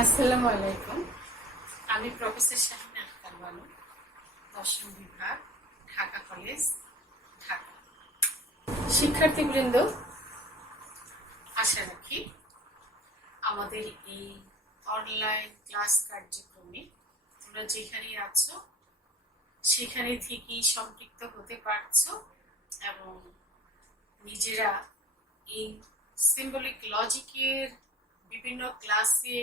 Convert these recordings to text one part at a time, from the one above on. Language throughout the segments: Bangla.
আসসালামু আলাইকুম। আমি প্রফেসর শাহিন আখতার বানু, দশম বিভাগ, ঢাকা কলেজ, ঢাকা। শিক্ষার্থীবৃন্দ, আশা রাখি আমাদের এই অনলাইন ক্লাস কার্যক্রমে তোমরা যেখানেই আছো সেখানে থেকেই সম্পৃক্ত হতে পারছো এবং নিজেরা এই সিম্বলিক লজিকের বিভিন্ন ক্লাসে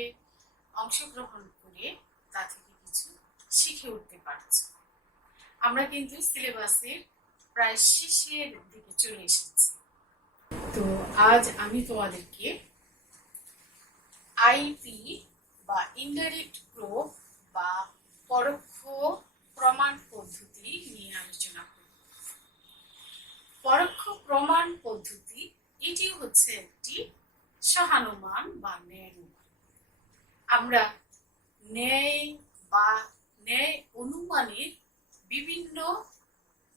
অংশগ্রহণ করে তা থেকে কিছু শিখে উঠতে পারছে। আমরা কিন্তু সিলেবাসের প্রায় শেষের দিকে চলে এসেছি। তো আজ আমি তোমাদেরকে আইপি বা ইনডাইরেক্ট প্রুফ বা পরোক্ষ প্রমাণ পদ্ধতি নিয়ে আলোচনা করব। পরোক্ষ প্রমাণ পদ্ধতি এটি হচ্ছে একটি সহানুমান বা ন্যায় অনুমান। আমরা ন্যায় বা ন্যায় অনুমানের বিভিন্ন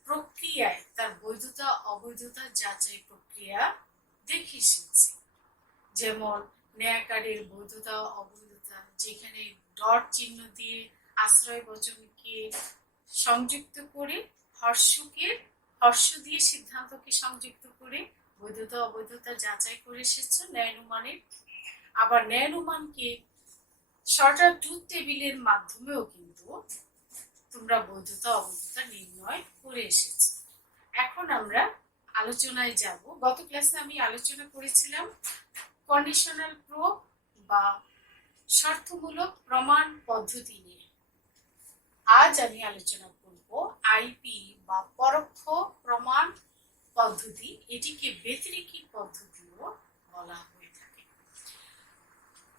প্রক্রিয়ায় তার বৈধতা অবৈধতা যাচাই প্রক্রিয়া দেখে এসেছি। যেমন ন্যায়াকারের বৈধতা অবৈধতা, যেখানে ডট চিহ্ন দিয়ে আশ্রয় বচনকে সংযুক্ত করে হর্ষ দিয়ে সিদ্ধান্তকে সংযুক্ত করে বৈধতা অবৈধতা যাচাই করে এসেছে ন্যায় অনুমানের। আবার ন্যায় অনুমানকে শর্টার ট্রুথ টেবিলের মাধ্যমেও কিন্তু তোমরা বৈধতা অবৈধতা নির্ণয় করে এসেছো। এখন আমরা আলোচনায় যাব। গত ক্লাসে আমি আলোচনা করেছিলাম কন্ডিশনাল প্রুফ বা শর্তমূলক প্রমাণ পদ্ধতি নিয়ে। আজ আমি আলোচনা করব আইপি বা পরোক্ষ প্রমাণ পদ্ধতি। এটিকে ব্যতিরেকি পদ্ধতিও বলা হয়ে থাকে।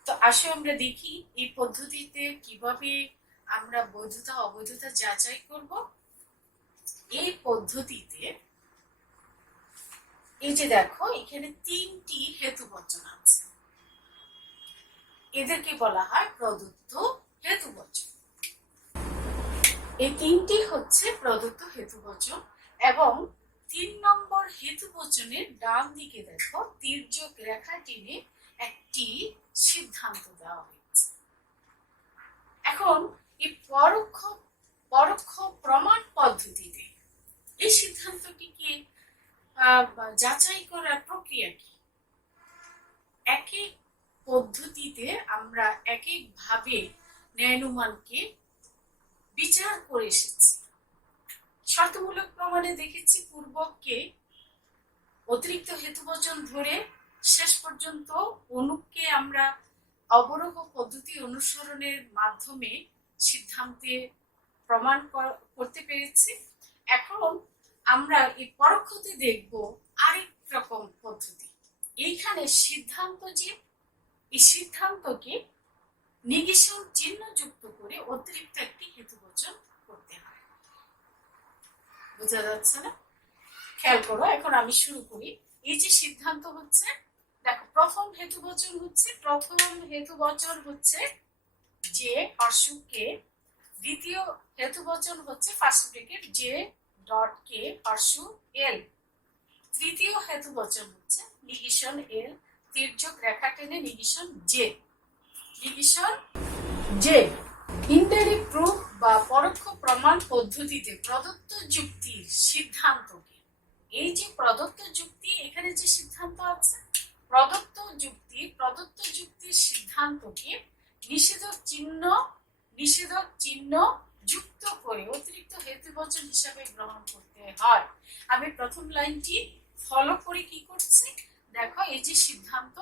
তো আসো আমরা দেখি এই পদ্ধতিতে কিভাবে আমরা বৈধতা অবৈধতা যাচাই করব। এই পদ্ধতিতে এই যে দেখো, এখানে তিনটি হেতুবচন আছে। এদেরকে বলা হয় প্রদত্ত হেতুবচন। এই তিনটি হচ্ছে প্রদত্ত হেতুবচন এবং ৩ নম্বর হেতুবচনের ডান দিকে দেখো তির্যক রেখা টেনে একটি সিদ্ধান্ত দেওয়া হয়েছে। এখন এই পরোক্ষ প্রমাণ পদ্ধতিতে এই সিদ্ধান্তটিকে যাচাই করার প্রক্রিয়া কি? এক এক পদ্ধতিতে আমরা এক এক ভাবে ন্যায় অনুমানকে বিচার করে এসেছি। শর্তমূলক প্রমাণে দেখেছি পূর্বককে অতিরিক্ত হেতুবচন ধরে শেষ পর্যন্ত অনুকে আমরা অবরোহ পদ্ধতি অনুসরণের মাধ্যমে সিদ্ধান্তে প্রমাণ করতে পেরেছি। এখন আমরা এই পরোক্ষতে দেখব আরেক রকম পদ্ধতি। এইখানে সিদ্ধান্ত যে এই সিদ্ধান্তকে নিগেশন চিহ্ন যুক্ত করে অতিরিক্ত একটি হেতুবচন করতে হয়। বোঝা যাচ্ছে না? খেয়াল করো। এখন আমি শুরু করি। এই যে সিদ্ধান্ত হচ্ছে, দেখো প্রথম হেতুবচন হচ্ছে যে হর্ষকে, দ্বিতীয় হেতুবচন হচ্ছে ফার্স্ট ব্র্যাকেট যে ডট কে হর্ষ এল, তৃতীয় হেতুবচন হচ্ছে নিগেশন এল তির্যক রেখা টেনে নিগেশন জে। ইনডাইরেক্ট প্রুফ বা পরোক্ষ প্রমাণ পদ্ধতিতে প্রদত্ত যুক্তির সিদ্ধান্তকে, এই যে প্রদত্ত যুক্তি, এখানে যে সিদ্ধান্ত আছে প্রদত্ত যুক্তির সিদ্ধান্তকে নিষেধক চিহ্ন যুক্ত করে অতিরিক্ত হেতুবচন হিসাবে গ্রহণ করতে হয়। আমি প্রথম লাইনটি ফলো করে কি করছি দেখো, এই যে সিদ্ধান্ত,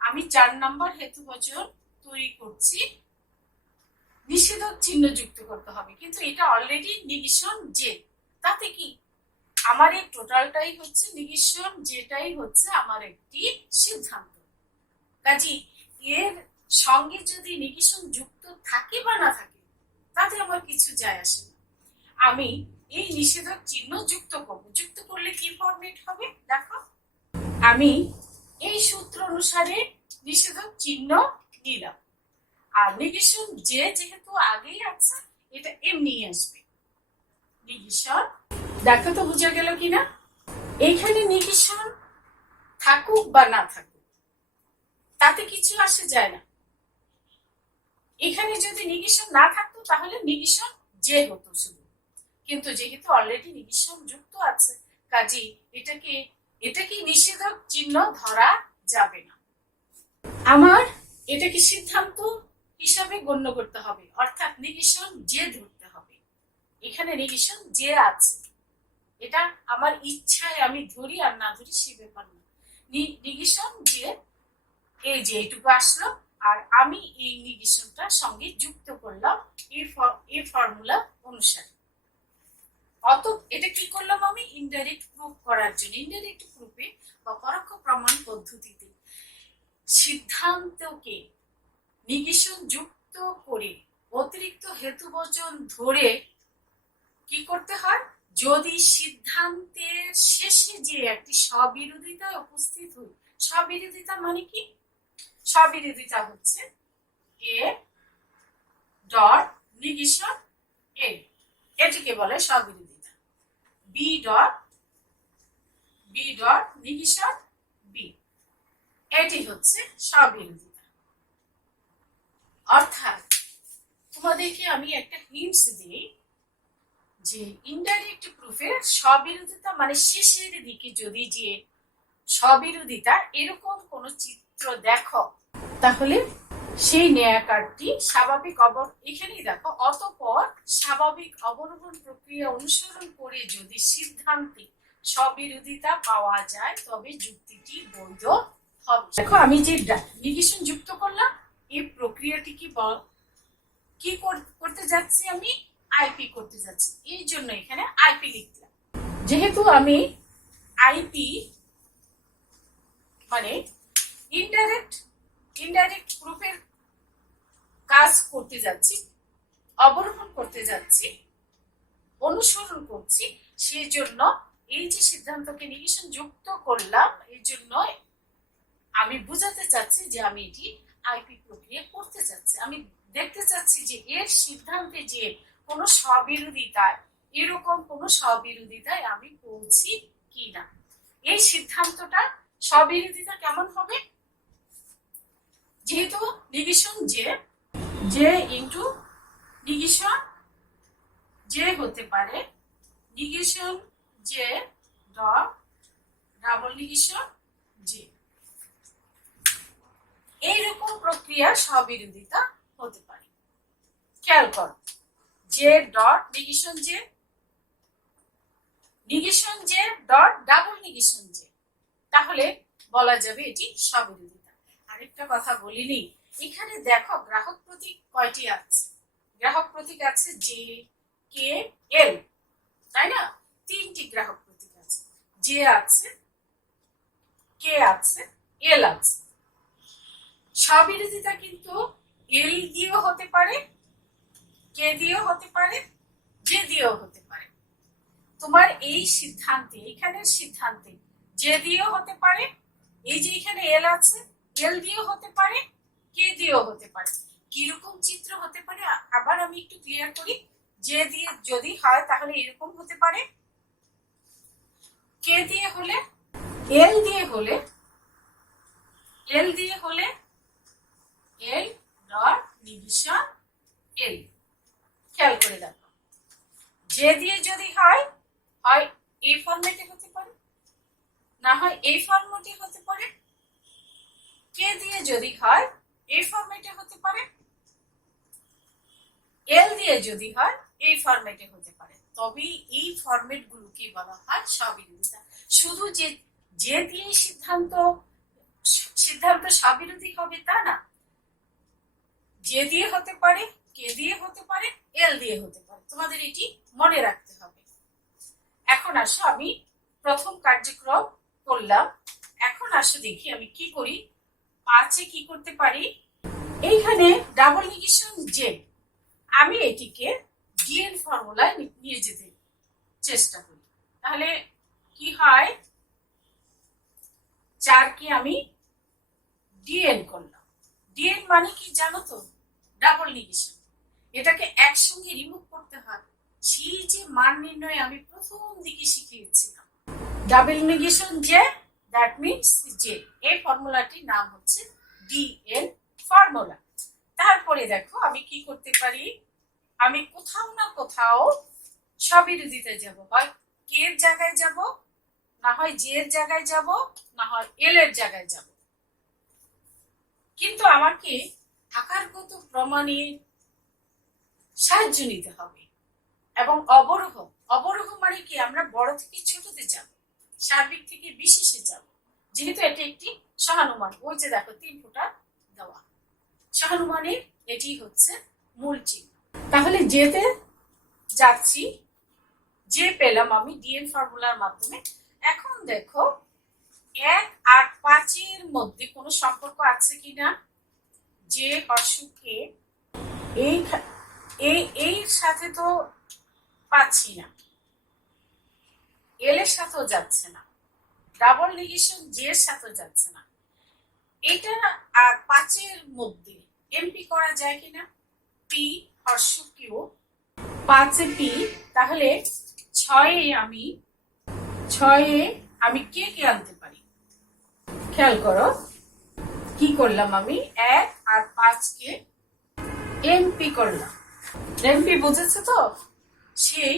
আমি ৪ নম্বর হেতুবচন তৈরি করছি, নিষেধক চিহ্ন যুক্ত করতে হবে, কিন্তু এটা অলরেডি নিগেশন যে, তাতে কি আমার এই টোটালটাই হচ্ছে নিগেশন, যেটাই হচ্ছে আমার একটি সিদ্ধান্ত। কাজী এর সঙ্গে যদি নিগেশন যুক্ত থাকে বা না থাকে তাতে আমার কিছু যায় আসে না। আমি এই নিষেধক চিহ্ন যুক্ত করব। যুক্ত করলে কি ফরম্যাট হবে দেখো, আমি এই সূত্র অনুসারে নিষেধক চিহ্ন নিলাম, আর নিগেশন যে যেহেতু আগেই আছে এটা এমনি আসবে নিগেশন। দেখো তো বোঝা গেল কিনা? এইখানে নিগেশন থাকুক বা না থাকুক তাতে কিছু আসে যায় না। এখানে যদি নিগেশন না থাকতো তাহলে নিগেশন যে হতো শুধু, কিন্তু যেহেতু অলরেডি নিগেশন যুক্ত আছে কাজেই এটাকে নিষেধক চিহ্ন ধরা যাবে না। আমার এটাকে সিদ্ধান্ত হিসাবে গণ্য করতে হবে, অর্থাৎ নিগেশন যে ধরতে হবে। এখানে নিগেশন যে আছে, এটা আমার ইচ্ছায় আমি ধরি আর না ধরি সে ব্যাপার না। নিগেশন যে এই যে এইটুকু আসলো আর আমি এই নিগেশনটা সঙ্গে যুক্ত করলাম এই ফর্মুলা অনুসারে। এটা কি করলাম আমি ইনডাইরেক্ট প্রুফ করার জন্য। ইনডাইরেক্ট প্রুফে বা পরোক্ষ প্রমাণ পদ্ধতিতে সিদ্ধান্তকে নিগেশন যুক্ত করে অতিরিক্ত হেতুবচন ধরে কি করতে হয়, যদি সিদ্ধান্তের শেষে যে একটি স্ববিরোধিতা উপস্থিত হয়। স্ববিরোধিতা মানে কি? স্ববিরোধিতা হচ্ছে এ ডট নিগেশন এ, এটিকে বলে স্ববিরোধিতা। বি ডট নিগেশন বি, এটি হচ্ছে স্ববিরোধিতা। অর্থাৎ তোমাদেরকে আমি একটা হিন্টস দিই যে ইনডাইরেক্ট প্রুফের স্ববিরোধিতা মানে শেষের দিকে যদি যে স্ববিরোধিতা এরকম কোন চিত্র দেখো তাহলে সেই ন্যায়াকারটি স্বাভাবিক এখানেই দেখো, অতঃপর স্বাভাবিক অবলম্বন প্রক্রিয়া অনুসরণ করে যদি সিদ্ধান্তে স্ববিরোধিতা পাওয়া যায় তবে যুক্তিটি বৈধ হবে। দেখো আমি যে নিগেশন যুক্ত করলাম এই প্রক্রিয়াটি কি করতে যাচ্ছি, আমি আইপি করতে যাচ্ছি, এই জন্য এখানে আইপি লিখলাম। যেহেতু আমি আইপি মানে ইনডাইরেক্ট প্রুফের কাজ করতে যাচ্ছি, অবলম্বন করতে যাচ্ছি, অনুসরণ করছি, সেই জন্য এই যে সিদ্ধান্তকে নিগেশন যুক্ত করলাম এই জন্য আমি বুঝাতে চাচ্ছি যে আমি এটি আইপি প্রক্রিয়া করতে চাচ্ছি। আমি দেখতে চাচ্ছি যে এর সিদ্ধান্তে যে কোনো স্ববিরোধিতায় এরকম কোনো স্ববিরোধিতায় আমি পৌঁছি কিনা। এই সিদ্ধান্তটা স্ববিরোধিতা কেমন হবে, যেহেতু নিগেশন যে ইনটু নিগেশন যে হতে পারে, নিগেশন যে ডট ডাবল নিগেশন যে, এইরকম প্রক্রিয়া স্ববিরোধিতা হতে পারে। খেয়াল করো, যে ডট নিগেশন যে ডট ডাবল নিগেশন যে, তাহলে বলা যাবে এটি স্ববিরোধিতা। আরেকটা কথা বলিনি, এখানে দেখো গ্রাহক প্রতীক কয়টি আছে? গ্রাহক প্রতীক আছে জে, কে, এল, তাই না? তিনটি গ্রাহক প্রতীক আছে, জে আছে, কে আছে, এল আছে। স্ববিরোধিতা কিন্তু এল দিয়েও হতে পারে, কে দিয়েও হতে পারে, জে দিয়েও হতে পারে। তোমার এই সিদ্ধান্তে, এখানের সিদ্ধান্তে জে দিয়েও হতে পারে, এই যে এখানে এল আছে এল দিয়েও হতে পারে, কে দিয়েও হতে পারে। কিরকম চিত্র হতে পারে আবার আমি একটু ক্লিয়ার করি। জে দিয়ে যদি হয় তাহলে এরকম হতে পারে, কে দিয়ে হলে, এল দিয়ে হলে এল ডট নিগেশন এল। খেয়াল করে দেখো, জে দিয়ে যদি হয় এই ফরম্যাটে হতে পারে, না হয় এই ফরম্যাটে হতে পারে, কে দিয়ে যদি হয় এই ফরম্যাটে হতে পারে, এল দিয়ে যদি হয় এই ফরম্যাটে হতে পারে। তবে এই ফরম্যাট গুলোকে বলা হয় স্ববিরোধিতা। শুধু যে দিয়ে সিদ্ধান্ত স্ববিরোধী হবে তা না, যে দিয়ে হতে পারে, কে দিয়ে হতে পারে, এল দিয়ে হতে পারে। তোমাদের এটি মনে রাখতে হবে। এখন আসো, আমি প্রথম কার্যক্রম করলাম, এখন আসো দেখি আমি কি করি। 5-এ কি করতে পারি, এইখানে ডাবল নিগেশন যে, আমি এটিকে ডিএন ফর্মুলায় নিয়ে যেতে চেষ্টা করি। তাহলে কি হয়, 4কে আমি ডিএন করলাম। ডিএন মানে কি জানো তো? Double negation. এটাকে একসঙ্গে রিমুভ করতে হয়। সেই যে মান নির্ণয় আমি প্রথম দিকে শিখিয়েছিলাম, ডাবল নিগেশন যে, দ্যাট মিনস যে, এই ফর্মুলাটির নাম হচ্ছে ডিএন ফর্মুলা। তারপরে দেখো আমি কি করতে পারি, আমি কোথাও না কোথাও স্ববিরোধিতায় যাব, হয় কে এর জায়গায় যাব, না হয় জে এর জায়গায় যাব, না হয় এল এর জায়গায় যাব। কিন্তু আমাকে আকারগত প্রমাণের সাহায্য নিতে হবে এবং অবরোহ, অবরোহ মানে কি আমরা বড় থেকে ছোটতে যাব, সার্বিক থেকে বিশেষে যাব। যেহেতু এটা একটি সহানুমান, ওই যে দেখো 3 ফোঁটা দেওয়া, সহানুমানের এটি হচ্ছে মূল চিহ্ন। তাহলে যেতে যাচ্ছি, যে পেলাম আমি ডিএন ফর্মুলার মাধ্যমে। এখন দেখো 1 আর 5 এর মধ্যে কোনো সম্পর্ক আছে কিনা, যে হর্ষকে এই সাথে তো পাচ্ছি না, এল এর সাথেও যাচ্ছে না, ডাবল নেগেশন জে এর সাথেও যাচ্ছে না। এটা আর 5 এর মধ্যে এমপি করা যায় কিনা, পি হর্ষ কিউ 5 এ পি, তাহলে 6 এ আমি কে কে আনতে পারি। খেয়াল করো কি করলাম, আমি 1 আর 5 কে এমপি করলাম। এমপি বুঝেছো তো? সেই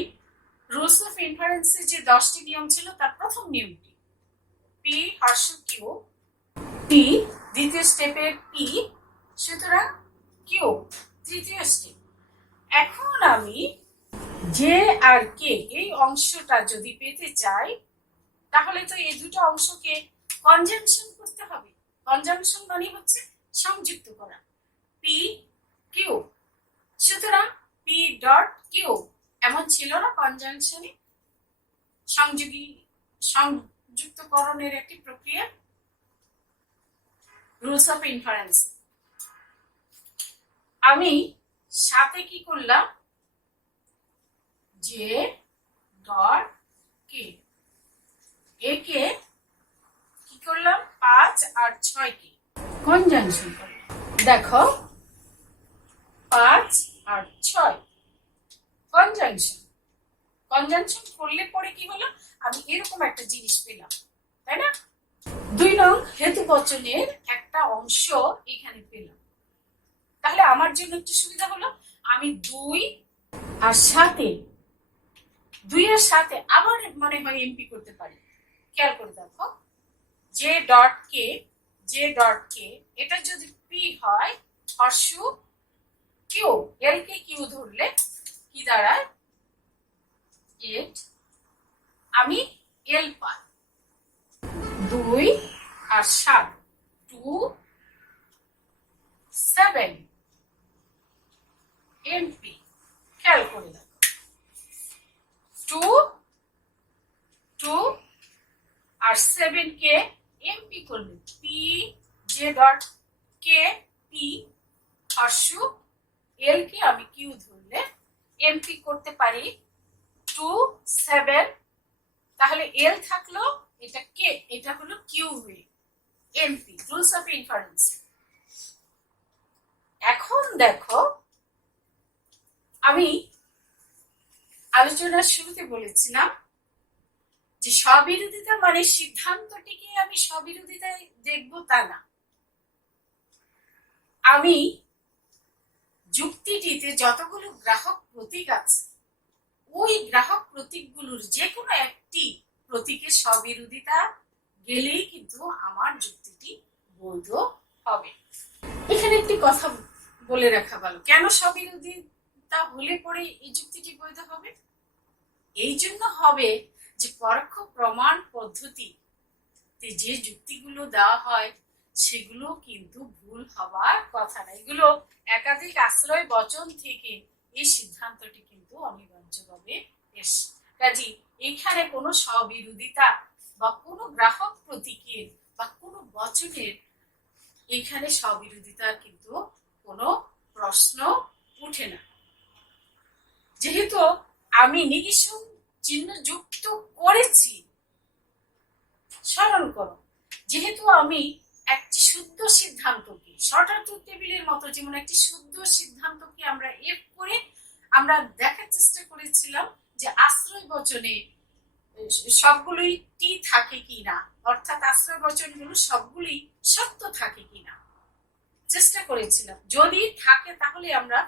রুলস অফ ইনফারেন্সের যে 10টি নিয়ম ছিল তার প্রথম নিয়মটি, পি হর্ষ কিউ, পি দ্বিতীয় স্টেপের পি, সুতরাং কিউ তৃতীয় স্টেপ। এখন আমি জে আর কে এই অংশটা যদি পেতে চাই, তাহলে তো এই দুটো অংশকে কনজাংশন করতে হবে। কনজাংশন মানে হচ্ছে সংযুক্ত করা, পি কিউ। সুতরাং পি ডট কিউ এমন ছিল না কনজাংশনে, সংযুক্তকরণের একটি প্রক্রিয়া, রুলস অফ ইনফারেন্স। আমি সাথে কি করলাম, জে ডট কে, একে কি করলাম 5 আর 6 কে কনজাংশন করলাম। দেখো 5 আর 6 কনজাংশন, কনজাংশন করলে পরে কি হলো, আমি এরকম একটা জিনিস পেলাম, তাই না? 2 নং হেতুবচনের একটা অংশ এখানে পেলাম। তাহলে আমার জন্য একটু সুবিধা হলো, আমি 2 আর 7 আবার মনে হয় এমপি করতে পারি। খেয়াল করে দেখো, জে ডট কে এটা যদি পি হয়, হর্ষ কিউ, এল কে কিউ ধরলে কি দাঁড়ায় 8, আমি এল পাই 2 আর 7, 2 7 এমপি। খেয়াল করে দেখো 2 আর 7 কে এমপি করলে P J dot K P, হর্ষ এল কে আমি কিউ ধরলে এমপি করতে পারি 2 7, তাহলে এল থাকলো, এটা কে, এটা হলো কিউ হয়ে এমপি, রুলস অফ ইনফারেন্স। এখন দেখো আমি আলোচনার শুরুতে বলেছিলাম যে স্ববিরোধিতা মানে সিদ্ধান্তটিকে আমি স্ববিরোধিতায় দেখবো তা না, আমি যুক্তিটিতে যতগুলো গ্রাহক প্রতীক আছে ওই গ্রাহক প্রতীকগুলোর যে কোনো একটি প্রতীকের স্ববিরোধিতা গেলেই কিন্তু আমার যুক্তিটি বৈধ হবে। এখানে একটি কথা বলে রাখা ভালো, কেন স্ববিরোধিতা হলে পরে এই যুক্তিটি বৈধ হবে? এই জন্য হবে যে পরোক্ষ প্রমাণ পদ্ধতিতে যে যুক্তিগুলো দেওয়া হয় সেগুলো কিন্তু ভুল হবার কথা না, এগুলো একাধিক আশ্রয় বচন থেকে এই সিদ্ধান্তটি কিন্তু অনিবার্যভাবে এসে, কাজী এখানে কোনো স্ববিরোধিতা বা কোনো গ্রাহক প্রতীকের বা কোনো বচনের এখানে স্ববিরোধিতার কিন্তু কোনো প্রশ্ন উঠে না। যেহেতু আমি নিগেশন চিহ্ন যুক্ত করেছি, স্মরণ করো, যেহেতু আমি একটি শুদ্ধ সিদ্ধান্তকে শর্টার্থ টেবিলের মতো, যেমন একটি শুদ্ধ সিদ্ধান্তকে আমরা এফ করে আমরা দেখার চেষ্টা করেছিলাম যে আশ্রয় বচনে সবগুলোই টি থাকে কিনা, অর্থাৎ আশ্রয় বচনগুলো সবগুলোই সত্য থাকে কিনা। চেষ্টা করেছিলাম, যদি থাকে তাহলে আমরা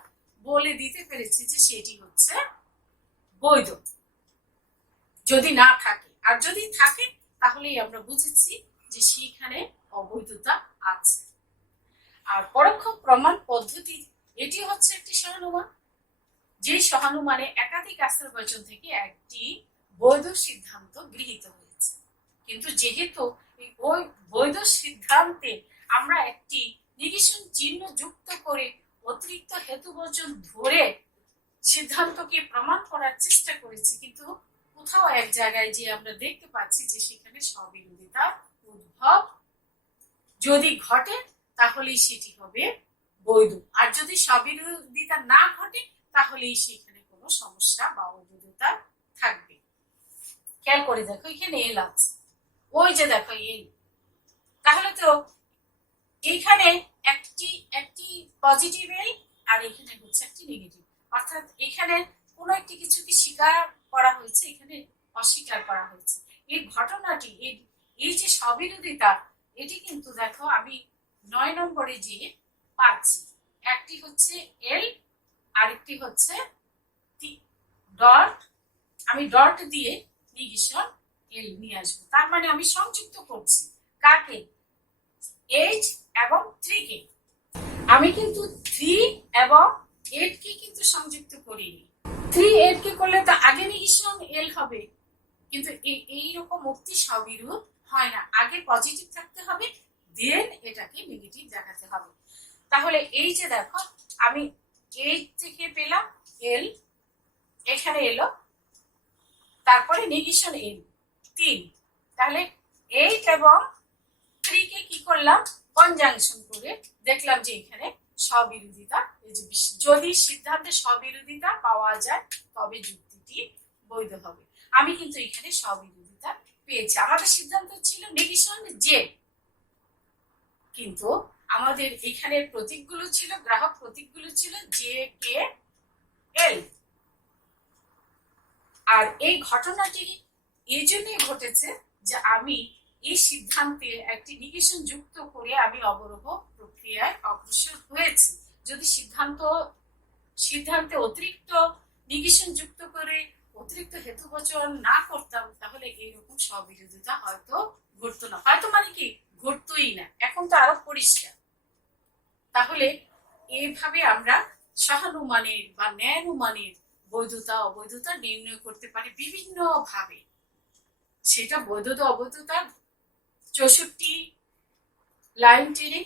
বলে দিতে পেরেছি যে সেটি হচ্ছে বৈধ। যদি না থাকে, আর যদি থাকে তাহলেই আমরা বুঝেছি যে সেখানে অবৈধতা আছে। আর পরোক্ষ প্রমাণ পদ্ধতি এটি হচ্ছে একটি সহানুমান, যে সহানুমানে একাধিক আশ্রয়বচন থেকে একটি বৈধ সিদ্ধান্ত গৃহীত হয়েছে। কিন্তু যেহেতু ওই বৈধ সিদ্ধান্তে আমরা একটি নিগেশন চিহ্ন যুক্ত করে অতিরিক্ত হেতুবচন ধরে সিদ্ধান্তকে প্রমাণ করার চেষ্টা করেছি, কিন্তু কোথাও এক জায়গায় যে আমরা দেখতে পাচ্ছি যে সেখানে স্ববিরোধিতার উদ্ভব যদি ঘটে তাহলেই সেটি হবে বৈধ, আর যদি স্ববিরোধিতা না ঘটে তাহলেই সেখানে কোনো সমস্যা বা অবৈধতা থাকবে। খেয়াল করে দেখো, এখানে এল আছে, ওই যে দেখো এল, তাহলে তো এইখানে একটি একটি পজিটিভ এল আর এখানে হচ্ছে একটি নেগেটিভ, অর্থাৎ এখানে কোনো একটি কিছুকে স্বীকার করা হয়েছে, এখানে অস্বীকার করা হয়েছে। এই ঘটনাটি, এই যে স্ববিরোধিতা, এটি কিন্তু দেখো আমি 9 নম্বরে যে পাচ্ছি, একটি হচ্ছে এল আরেকটি হচ্ছে ডট, আমি ডট দিয়ে নিগেশন এল নিয়ে আসবো, তার মানে আমি সংযুক্ত করছি কাকে, এইচ এবং 3 কে। আমি কিন্তু 3 এবং 8 কে কিন্তু সংযুক্ত করিনি। 3 8 কে করলে তো আগে নিগেশন এল হবে, কিন্তু এইরকম উক্তি স্ববিরোধ হয় না, আগে পজিটিভ থাকতে হবে, দেন এটাকে নেগেটিভ দেখাতে হবে। তাহলে এই যে দেখো আমি 8 থেকে পেলাম এল, এখানে এলো, তারপরে নেগেশন এল 3, তাহলে 8 এবং 3 কে কি করলাম, কনজাংশন করে দেখলাম যে এখানে স্ববিরোধিতা, যদি সিদ্ধান্তে স্ববিরোধিতা পাওয়া যায় তবে যুক্তিটি বৈধ হবে। আমি কিন্তু এখানে স্ববিরোধিতা পেয়েছি। আমাদের সিদ্ধান্ত ছিল নেগেশন জে, কিন্তু আমাদের এখানে প্রতীকগুলো ছিল, গ্রাহক প্রতীকগুলো ছিল জে কে এল। আর এই ঘটনাটি এই জন্যই ঘটেছে যে আমি এই সিদ্ধান্তে একটি নিগেশন যুক্ত করে আমি অবরোহ প্রক্রিয়ায় অগ্রসর হয়েছি। যদি সিদ্ধান্তে অতিরিক্ত নিগেশন যুক্ত করে অতিরিক্ত হেতুবচন না করতাম তাহলে এইরকম স্ববিরোধিতা হয়তো ঘটতো না, হয়তো মানে কি ঘটতোই না, এখন তো আরো পরিষ্কার। তাহলে এইভাবে আমরা সহানুমানের বা ন্যায়ানুমানের বৈধতা অবৈধতা নির্ণয় করতে পারি বিভিন্ন ভাবে। সেটা বৈধতা অবৈধতা 64 লাইন টেনে,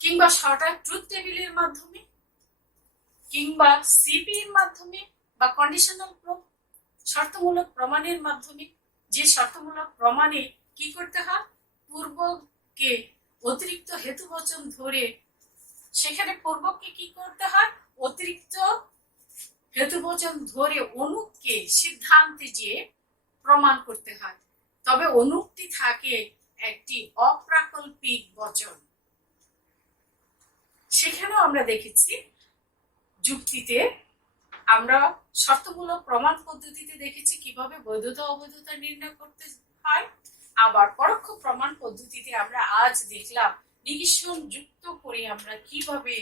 কিংবা শর্ট ট্রুথ টেবিলের মাধ্যমে, কিংবা সিপি এর মাধ্যমে, বা কন্ডিশনাল প্রুফ শর্তমূলক প্রমাণের মাধ্যমে। যে শর্তমূলক প্রমাণে কি করতে হয়, পূর্বকে অতিরিক্ত হেতুবচন ধরে, সেখানে পূর্বকে কি করতে হয়, অতিরিক্ত হেতুবচন ধরে অনুককে সিদ্ধান্তে যে প্রমাণ করতে হয়, তবে অনুক্তি থাকে একটি অপ্রাকল্পিক বচন। সেখানেও আমরা দেখেছি যুক্তিতে, আমরা শর্তমূলক প্রমাণ পদ্ধতিতে দেখেছি কিভাবে বৈধতা অবৈধতা নির্ণয় করতে হয়। আবার পরোক্ষ প্রমাণ পদ্ধতিতে আমরা আজ দেখলাম নিগেশন যুক্ত করে আমরা কিভাবে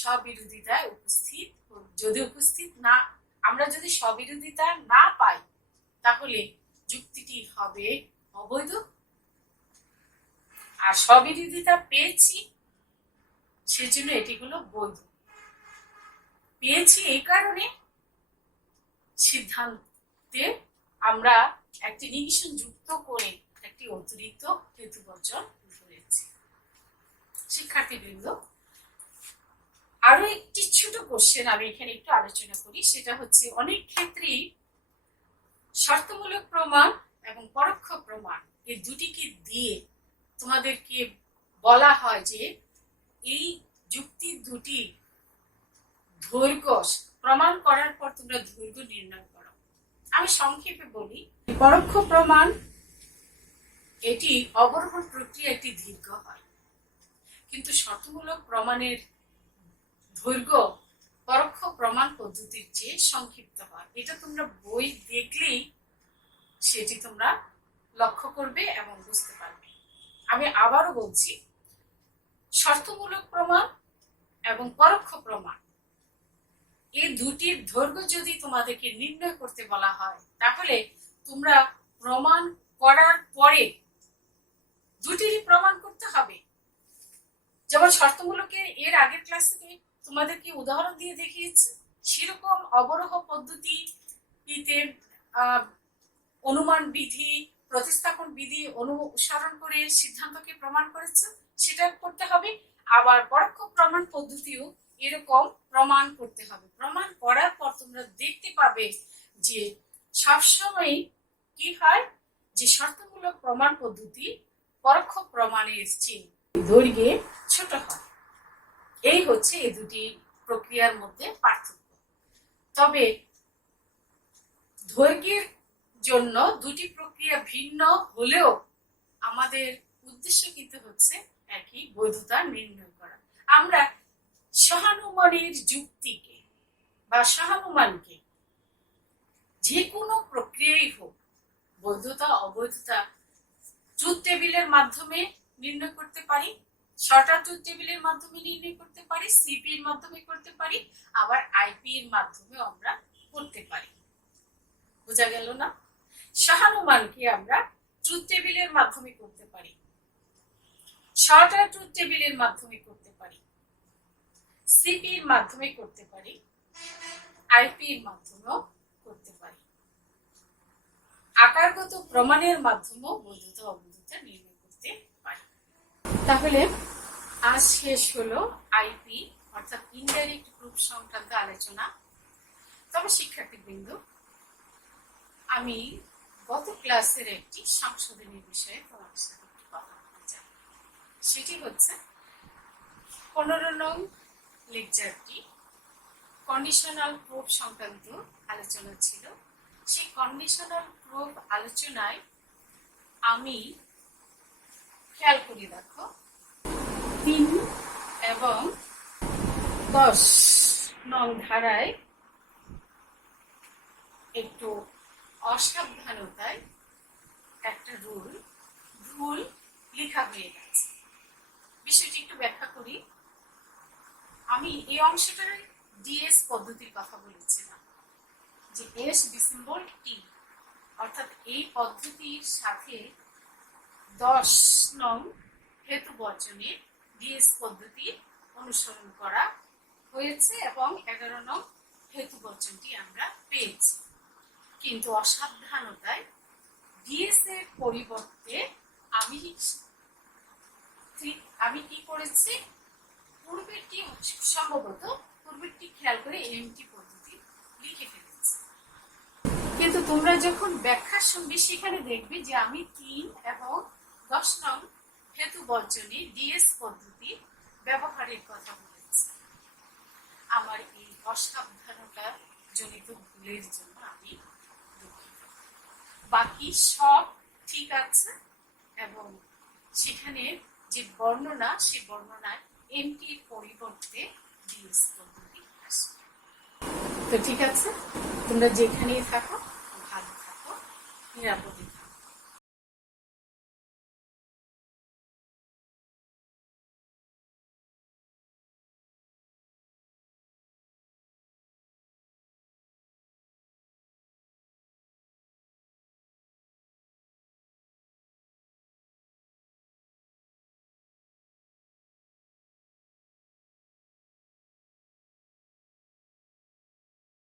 স্ববিরোধিতায় উপস্থিত, যদি উপস্থিত না, আমরা যদি স্ববিরোধিতা না পাই তাহলে যুক্তিটি হবে অবৈধ, আর স্ববিরোধিতা পেয়েছি সেজন্য এটি হলো বৈধ। পেয়েছি এই কারণে সিদ্ধান্তে আমরা একটি নিগেশন যুক্ত করে একটি অতিরিক্ত হেতুবচন ধরেছি। শিক্ষার্থীবৃন্দ, আরো একটি ছোট কোশ্চেন আমি এখানে একটু আলোচনা করি, সেটা হচ্ছে অনেক ক্ষেত্রেই শর্তমূলক প্রমাণ এবং পরোক্ষ প্রমাণ এই দুটিকে দিয়ে তোমাদেরকে বলা হয় যে এই যুক্তি দুটি দৈর্ঘ্য প্রমাণ করার পর তোমরা দৈর্ঘ্য নির্ণয় করো। আমি সংক্ষেপে বলি, পরোক্ষ প্রমাণ এটি অবরোহণ প্রক্রিয়া একটি দীর্ঘ হয়, কিন্তু শর্তমূলক প্রমাণের দৈর্ঘ্য পরোক্ষ প্রমাণ পদ্ধতির চেয়ে সংক্ষিপ্ত হয়। এটা তোমরা বই দেখলেই সেটি তোমরা লক্ষ্য করবে এবং বুঝতে পারবে। আমি আবারও বলছি, শর্তমূলক প্রমাণ এবং পরোক্ষ প্রমাণ, এই দুটির দৈর্ঘ্য যদি তোমাদেরকে নির্ণয় করতে বলা হয়, তাহলে তোমরা প্রমাণ করার পরে দুটিরই প্রমাণ করতে হবে। যেমন শর্তমূলকের এর আগের ক্লাস থেকে তোমাদেরকে উদাহরণ দিয়ে দেখিয়েছি, সেরকম অবরোহ পদ্ধতিতে অনুমান বিধি, প্রতিস্থাপন বিধি অনুসরণ করে সিদ্ধান্তকে প্রমাণ করেছে, সেটা করতে হবে। আবার পরোক্ষ প্রমাণ পদ্ধতিও এরকম প্রমাণ করতে হবে। প্রমাণ করার পর তোমরা দেখতে পাবে যে সবসময় কি হয়, যে শর্তমূলক প্রমাণ পদ্ধতি পরোক্ষ প্রমাণের চেয়ে দৈর্ঘ্যে ছোট হয়। এই হচ্ছে এই দুটি প্রক্রিয়ার মধ্যে পার্থক্য। তবে দৈর্ঘ্যের জন্য দুটি প্রক্রিয়া ভিন্ন হলেও আমাদের উদ্দেশ্য কিন্তু হচ্ছে একই, বৈধতা নির্ণয় করা। আমরা সহানুমানের যুক্তিকে বা সহানুমানকে যে কোনো প্রক্রিয়াই হোক, বৈধতা অবৈধতা ট্রুথ টেবিলের মাধ্যমে নির্ণয় করতে পারি, শর্টার ট্রুথ টেবিলের মাধ্যমে নির্ণয় করতে পারি, সিপি এর মাধ্যমে করতে পারি, আবার আইপি এর মাধ্যমে আমরা করতে পারি। বোঝা গেল না? সহানুমানকে আমরা ট্রুথ টেবিলের মাধ্যমে করতে পারি, শর্টার ট্রুথ টেবিলের মাধ্যমে করতে পারি, সিপি এর মাধ্যমে করতে পারি, আইপি এর মাধ্যমেও করতে পারি। আকারগত প্রমাণের মাধ্যমেও বৈধতা অবৈধতা নির্ণয় করতে পারি। তাহলে আজ শেষ হলো আইপি অর্থাৎ ইনডাইরেক্ট প্রুফ সংক্রান্ত আলোচনা। তবে শিক্ষার্থীবৃন্দ, আমি গত ক্লাসের একটি সংশোধনী বিষয়ে তোমাদের সাথে একটু কথা বলতে চাই। সেটি হচ্ছে 15 নং লেকচারটি কন্ডিশনাল প্রুফ সংক্রান্ত আলোচনা ছিল। সেই কন্ডিশনাল প্রুফ আলোচনায় আমি খেয়াল করে দেখো 3 এবং 10 নং ধারায় একটু অসাবধানতায় একটা রুল লেখা হয়ে গেছে। বিষয়টি একটু ব্যাখ্যা করি। আমি এই অংশটার ডিএস পদ্ধতির কথা বলেছিলাম, যে এস ডিসেম্বর টি, অর্থাৎ এই পদ্ধতির সাথে 10 নং হেতু বর্জনের ডিএস পদ্ধতি অনুসরণ করা হয়েছে এবং 11 নং হেতু বর্জনটি আমরা পেয়েছি। কিন্তু অসাবধানতায় ডিএস এর পরিবর্তে আমি কি করেছি, পূর্বেরটি সম্ভবত পূর্বেরটি খেয়াল করে এমটি পদ্ধতি লিখে ফেলেছি। কিন্তু তোমরা যখন ব্যাখ্যা শুনবে সেখানে দেখবে যে আমি 3 এবং 10 নং হেতু বর্জনে ডিএস পদ্ধতি ব্যবহারের কথা বলেছি। আমার এই অসাবধানতা জনিত ভুলের জন্য আমি দুঃখিত। বাকি সব ঠিক আছে এবং সেখানে যে বর্ণনা, সে বর্ণনায় এমটির পরিবর্তে ডিএস পদ্ধতি আসবে। তো ঠিক আছে, তোমরা যেখানেই থাকো ভালো থাকো, নিরাপদে